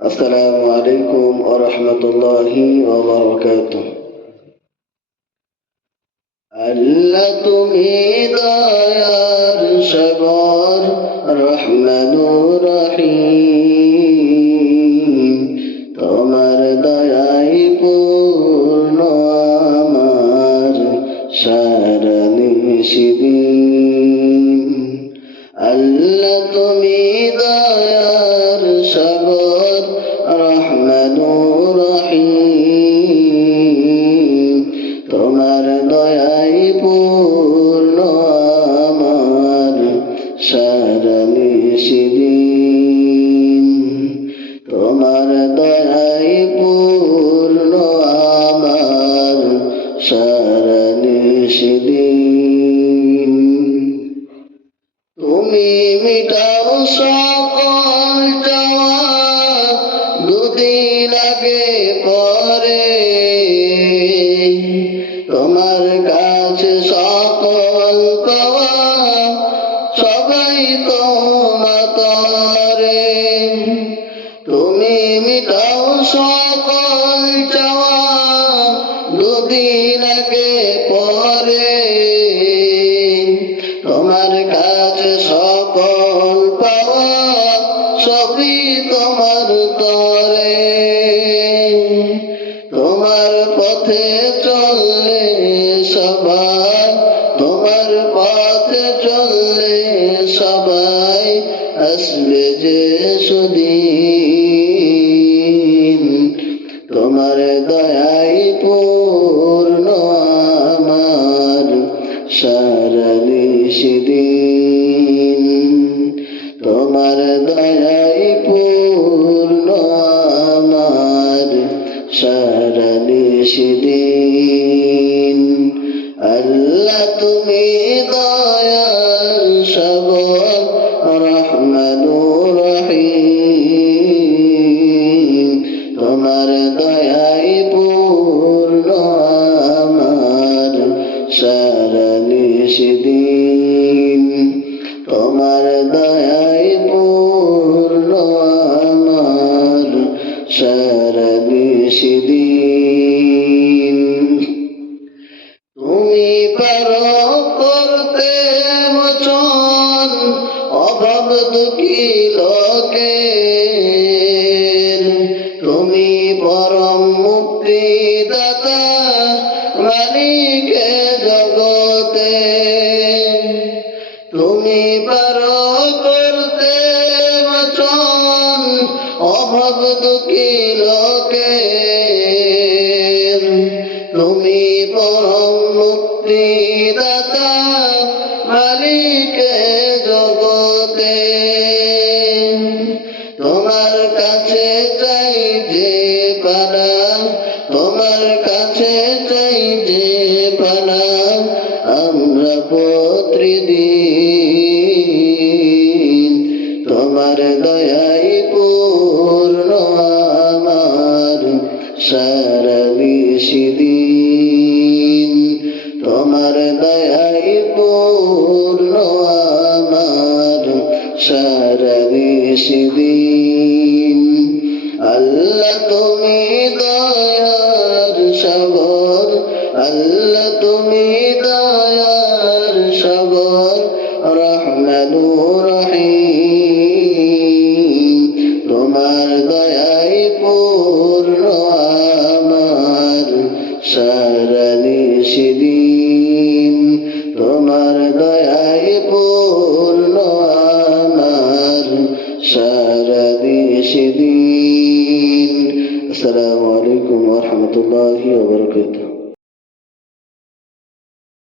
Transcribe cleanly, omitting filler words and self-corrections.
আসসালামু আলাইকুম ওয়া রাহমাতুল্লাহি ওয়া বারাকাতুহু। আল্লাহ তুমি দয়ার সাগর, রহমানুর রহিম। তোমার দয়াই পূর্ণ আমার সারা নিশিদিন। আল্লাহ তুমি দয়ার সাগর, রহমানুর রহিম। তোমার দয়াই পূর্ণ আমার সারা নিশিদিন। তোমার দয়াই পূর্ণ আমার সারা নিশিদিন। তুমি মিটাও সকল চাওয়া, দুদিন আগে পরে। তোমার কাছে সকল পাওয়া, সবাই তোমার তরে। তুমি মিটাও সকল চাওয়া, দুদিন আগে পরে। তোমার কাছে সকল পাওয়া, সবই তোমার তরে। তোমার পথে চললে সবাই, তোমার পথে চললে সবাই, আসবে যে সুদিন। তোমার দয়াই পূর্ণ আমার সারা নিশিদিন। তোমার দয়াই পূর্ণ আমার সারা নিশিদিন। আল্লাহ তুমি দয়ার সাগর, রহমানুর রহিম। তোমার দয়াই পূর্ণ আমার সারা নিশিদিন। তোমার দয়াই পূর্ণ আমার সারা নিশিদিন। তুমি পারো করতে মোচন অভাব দুঃখী লোকের। তুমি পরম মুক্তিদাতা, মালিকে জগতে। তুমি পারো করতে মোচন অভাব দুঃখী লোকের। তুমি পরম মুক্তিদাতা, মালিকে জগতে। তোমার কাছে চাই যে পানা, তোমার কাছে চাই যে পানা, আমরা প্রতিদিন। তোমার দয়াই পূর্ণ আমার সারা নিশিদিন। তোমার দয়াই পূর্ণ আমার সারা নিশিদিন। আল্লাহ তুমি দয়ার সাগর, আল্লাহ তুমি দয়ার সাগর, রহমানুর রহিম। তোমার দয়াই পূর্ণ আমার সারা নিশিদিন। তোমার দয়াই পূর্ণ আমার সারা নিশিদিন। আসসালামু আলাইকুম ওয়া রাহমাতুল্লাহি ওয়া বারাকাতুহু।